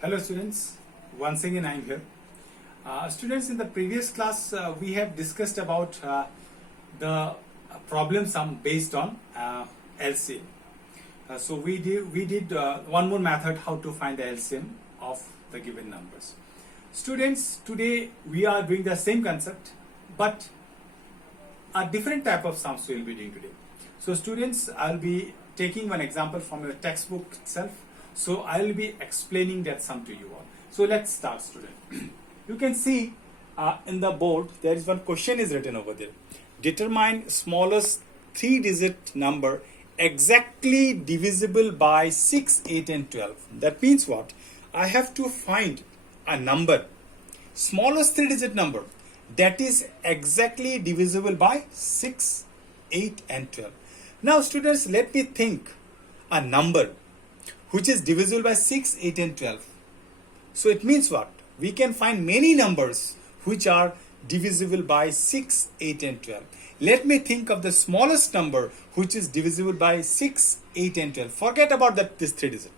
Hello students, once again I am here. Students, in the previous class we have discussed about the problem sum based on LCM. So we did one more method how to find the LCM of the given numbers. Students, today we are doing the same concept but a different type of sums we will be doing today. So students, I will be taking one example from your textbook itself. So I will be explaining that sum to you all. So let's start, student. You can see in the board there is one question is written over there. Determine smallest 3-digit number exactly divisible by 6, 8 and 12. That means what? I have to find a number, smallest 3-digit number that is exactly divisible by 6, 8 and 12. Now students, let me think a number which is divisible by 6, 8 and 12. So it means what? We can find many numbers which are divisible by 6, 8 and 12. Let me think of the smallest number which is divisible by 6, 8 and 12. Forget about this 3-digit.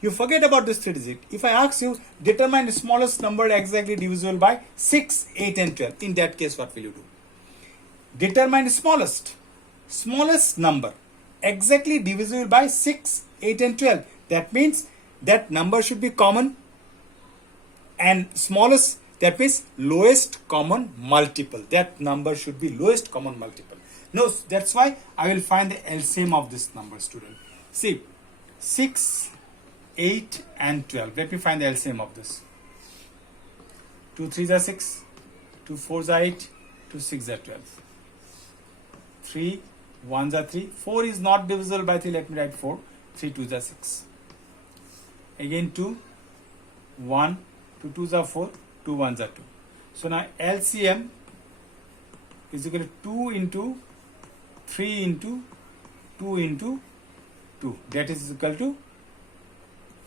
You forget about this 3-digit. If I ask you, determine the smallest number exactly divisible by 6, 8 and 12. In that case, what will you do? Determine the smallest number exactly divisible by 6, 8 and 12. That means that number should be common, and smallest, that means lowest common multiple. That number should be lowest common multiple. No, that's why I will find the LCM of this number, student. See, 6, 8 and 12. Let me find the LCM of this. 2 3s are 6, 2 4s are 8, 2 6s are 12. 3 1s are 3. 4 is not divisible by 3. Let me write 4. 3 2s are 6. Again 2, 1, 2 2s are 4, 2 1s are 2. So now LCM is equal to 2 into 3 into 2 into 2. That is equal to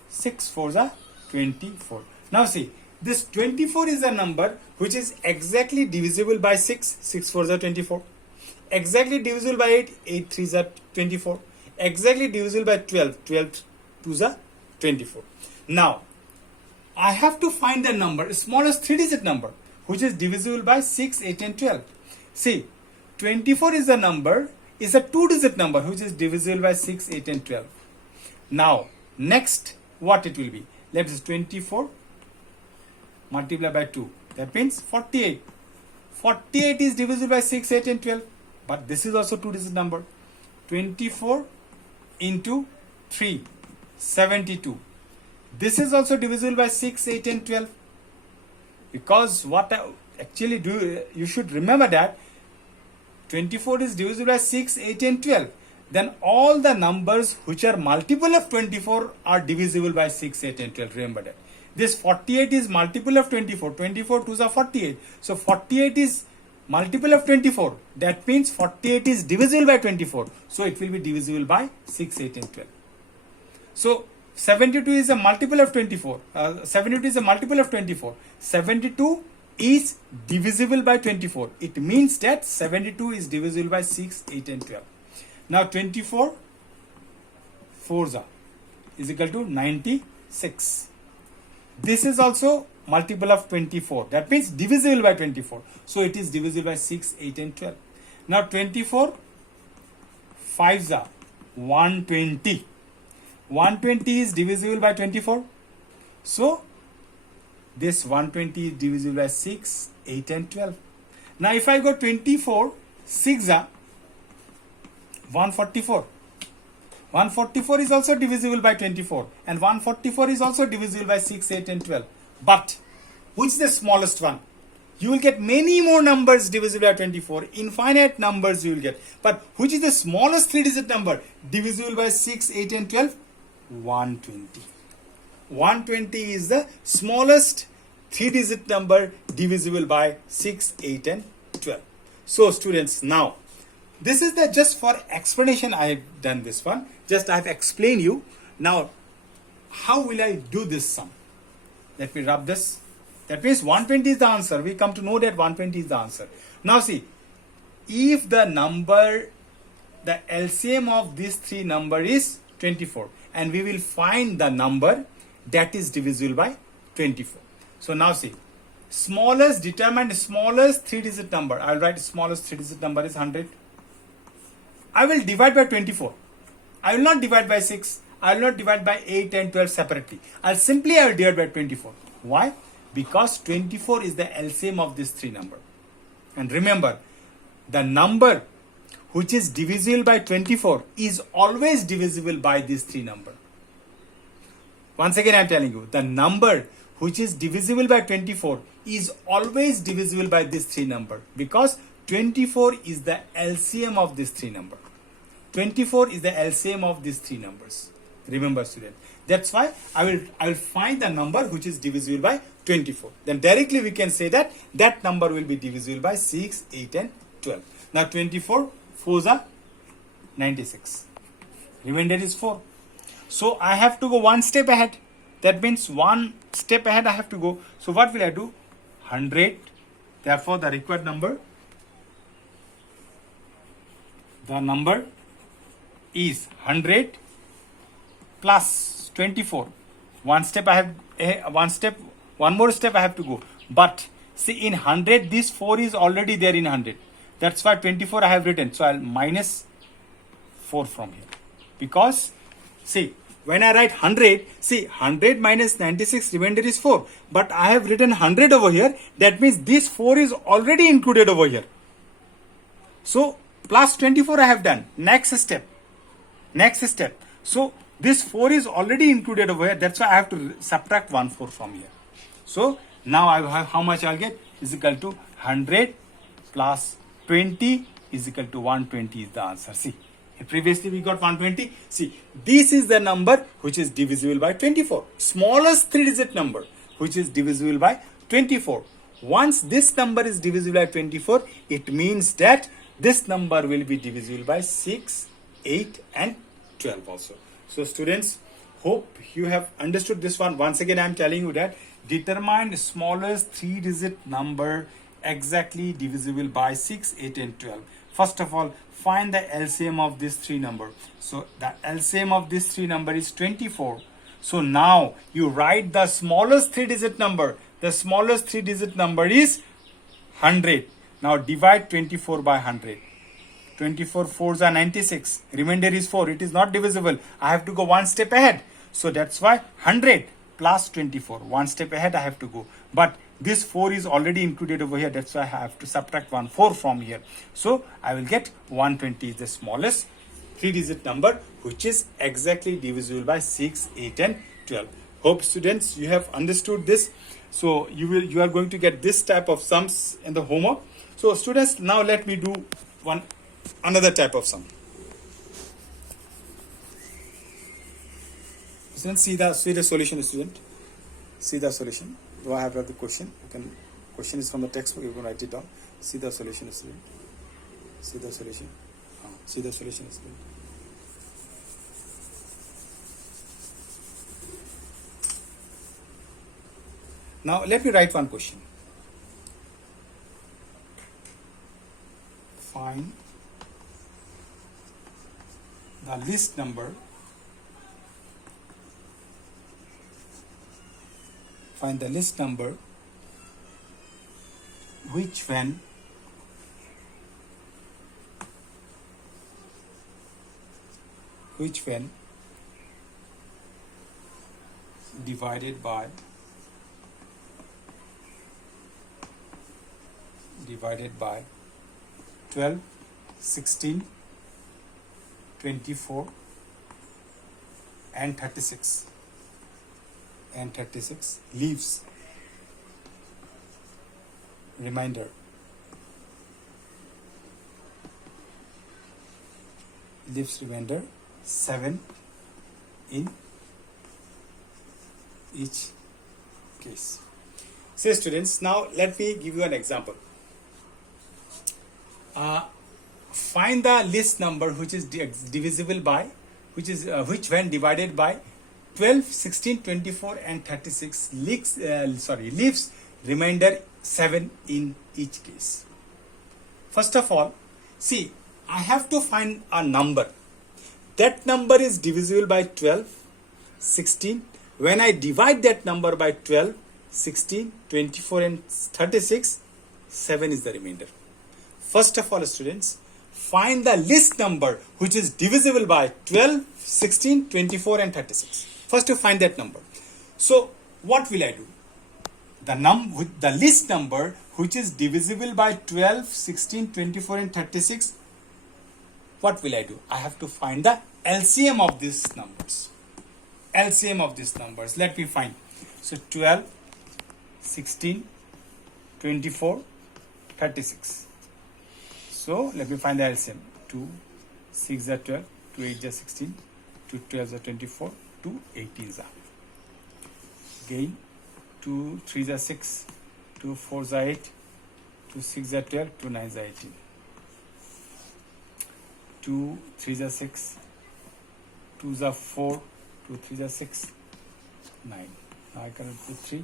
6 4s are 24. Now see, this 24 is a number which is exactly divisible by 6, 6 4s are 24. Exactly divisible by 8, 8 3s are 24. Exactly divisible by 12, 12 2s are 24. Now, I have to find the number, smallest 3-digit number, which is divisible by 6, 8 and 12. See, 24 is a number, is a 2-digit number, which is divisible by 6, 8 and 12. Now, next, what it will be? Let us 24 multiply by 2. That means 48. 48 is divisible by 6, 8 and 12. But this is also 2-digit number. 24 into 3. 72. This is also divisible by 6, 8 and 12. Because what I actually do, you should remember that 24 is divisible by 6, 8 and 12. Then all the numbers which are multiple of 24 are divisible by 6, 8 and 12. Remember that. This 48 is multiple of 24. 24 2s are 48. So 48 is multiple of 24. That means 48 is divisible by 24. So it will be divisible by 6, 8 and 12. So 72 is a multiple of 24. 72 is a multiple of 24. 72 is divisible by 24. It means that 72 is divisible by 6, 8 and 12. Now 24 4s is equal to 96. This is also multiple of 24. That means divisible by 24. So it is divisible by 6, 8 and 12. Now 24 5s are 120. 120 is divisible by 24. So this 120 is divisible by 6, 8 and 12. Now if I go 24 6 are 144. 144 is also divisible by 24, and 144 is also divisible by 6, 8 and 12. But which is the smallest one? You will get many more numbers divisible by 24. Infinite numbers you will get. But which is the smallest 3-digit number divisible by 6, 8 and 12? 120. 120 is the smallest 3-digit number divisible by 6, 8 and 12. So students, now this is the just for explanation I have done this one. Just I have explained you. Now how will I do this sum? Let me rub this. That means 120 is the answer. We come to know that 120 is the answer. Now see, if the number, the LCM of these three number is 24, and we will find the number that is divisible by 24. So now see, smallest, determine smallest 3-digit number. I'll write smallest 3-digit number is 100. I will divide by 24. I will not divide by 6. I will not divide by 8 and 12 separately. I will divide by 24. Why? Because 24 is the LCM of this 3 number. And remember, the number which is divisible by 24 is always divisible by this 3 number. Once again I am telling you, the number which is divisible by 24 is always divisible by this 3 number, because 24 is the LCM of this 3 number. 24 is the LCM of these 3 numbers. Remember, student. That's why I will find the number which is divisible by 24. Then directly we can say that that number will be divisible by 6, 8 and 12. Now 24, 4s are 96. Remainder is 4. So I have to go one step ahead. That means one step ahead I have to go. So what will I do? 100. Therefore the required number, is 100 plus 24. One more step I have to go. But see, in 100 this 4 is already there in 100. That's why 24 I have written. So I'll minus 4 from here. Because see, when I write 100, see 100 minus 96, remainder is 4. But I have written 100 over here. That means this 4 is already included over here. So plus 24 I have done. Next step. So this 4 is already included over here. That's why I have to subtract 1 4 from here. So now I have how much I'll get is equal to 100 plus 20 is equal to 120 is the answer. See, previously we got 120. See, this is the number which is divisible by 24. Smallest 3-digit number which is divisible by 24. Once this number is divisible by 24, it means that this number will be divisible by 6, 8 and 12 also. So students, hope you have understood this one. Once again I am telling you that determine smallest 3-digit number exactly divisible by 6, 8 and 12. First of all, find the LCM of this 3 number. So the LCM of this 3 number is 24. So now you write the smallest 3-digit number. The smallest 3-digit number is 100. Now divide 24 by 100. 24 4s are 96. Remainder is 4. It is not divisible. I have to go one step ahead. So that's why 100 plus 24. One step ahead I have to go. But this 4 is already included over here. That's why I have to subtract 1 4 from here. So I will get 120 is the smallest 3-digit number which is exactly divisible by 6, 8 and 12. Hope students you have understood this. So you are going to get this type of sums in the homework. So students, now let me do another type of sum. Students, see the solution, student. See the solution. Do I have the question? Question is from the textbook. You can write it down. See the solution, student. See the solution. See the solution, student. Now let me write one question. Find the list number. Find the list number which when divided by 12, 16, 24 and 36 leaves remainder leaves remainder 7 in each case. Say students, now let me give you an example. Find the list number which is divisible by which when divided by 12, 16, 24 and 36 leaves remainder 7 in each case. First of all, see, I have to find a number. That number is divisible by 12, 16, when I divide that number by 12, 16, 24 and 36, 7 is the remainder. First of all, students, find the least number which is divisible by 12, 16, 24 and 36. First you find that number. So what will I do? The least number which is divisible by 12, 16, 24 and 36, what will I do? I have to find the LCM of these numbers. LCM of these numbers. Let me find. So 12, 16, 24, 36. So let me find the LCM. 2, 6 are 12, 2, 8 are 16, 2, 12 are 24, 2, 18 are. Again, 2, 3 are 6, 2, 4 are 8, 2, 6 are 12, 2, 9 are 18. 2, 3 are 6, 2 are 4, 2, 3 are 6, 9. Now I can put 3,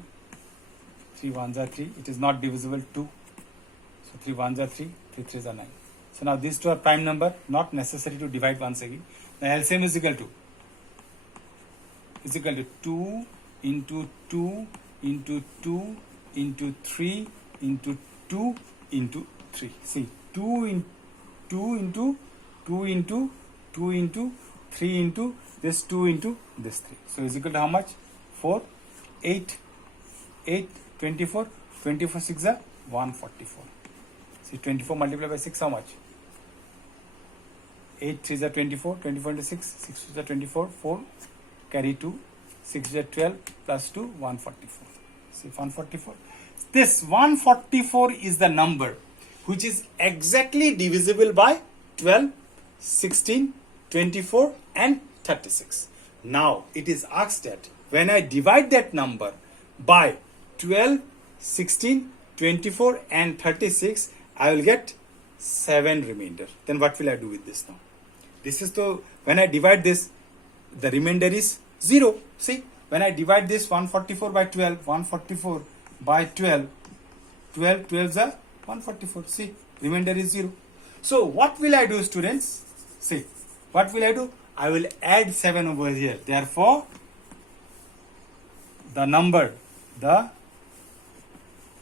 3 1s are 3, it is not divisible 2. So 3 1s are 3, 3 3s are 9. So now these two are prime number, not necessary to divide once again. The LCM is equal to 2 into 2 into 2 into 3 into 2 into 3. See, 2 into 2 into 2 into 2 into 3 into this 2 into this 3. So is equal to how much? 4, 8, 8, 24, 24 6 are 144. See, 24 multiplied by 6 how much? 8 3 are 24, 24 into 6, 6 2 are 24, 4 carry 2, 6 are 12 plus 2, 144. See, 144. This 144 is the number which is exactly divisible by 12, 16, 24 and 36. Now it is asked that when I divide that number by 12, 16, 24 and 36, I will get 7 remainder. Then what will I do with this now? This is the, when I divide this, the remainder is 0. See, when I divide this 144 by 12, 144 by 12, 12, 12s are 144. See, remainder is 0. So what will I do, students? See, what will I do? I will add 7 over here. Therefore, the number, the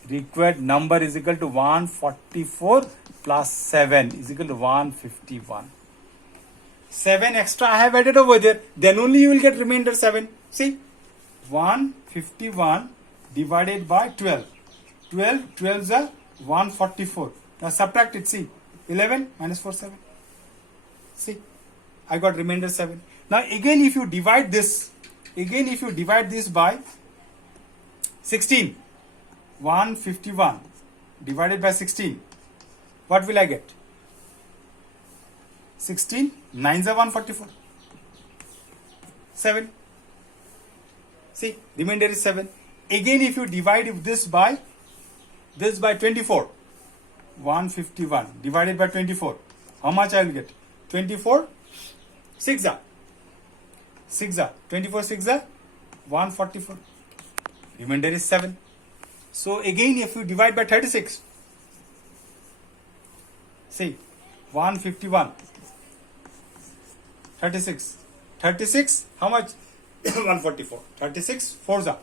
required number is equal to 144 plus 7 is equal to 151. 7 extra I have added over there. Then only you will get remainder 7. See, 151 divided by 12. 12, 12 is 144. Now subtract it. See, 11 minus 4, 7. See, I got remainder 7. Now again if you divide this, by 16, 151 divided by 16, what will I get? 16, 9s are 144. 7. See, remainder is 7. Again if you divide this by 24, 151 divided by 24, how much I will get? 24, 6 are 24 6 are 144. Remainder is 7. So again if you divide by 36, see, 151, 36, how much? 144. 36 4s are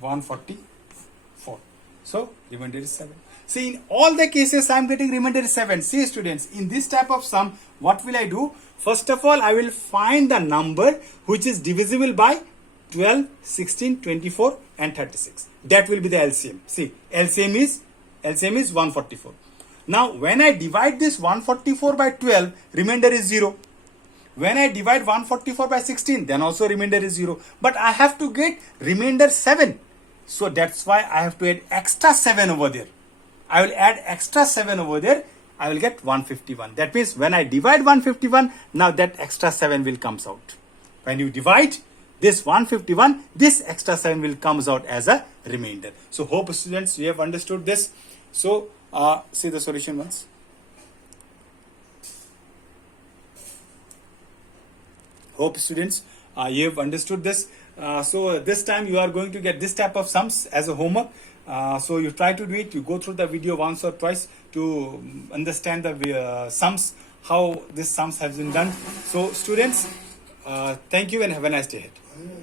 144. So remainder is 7. See, in all the cases I am getting remainder is 7. See students, in this type of sum, what will I do? First of all, I will find the number which is divisible by 12, 16, 24 and 36. That will be the LCM. See, LCM is 144. Now when I divide this 144 by 12, remainder is 0. When I divide 144 by 16, then also remainder is 0. But I have to get remainder 7. So that's why I have to add extra 7 over there. I will add extra 7 over there. I will get 151. That means when I divide 151, now that extra 7 will comes out. When you divide this 151, this extra 7 will comes out as a remainder. So hope students you have understood this. So see the solution once. Hope students you have understood this. So this time you are going to get this type of sums as a homework. So you try to do it. You go through the video once or twice to understand the sums, how this sums has been done. So students, thank you and have a nice day ahead. हमें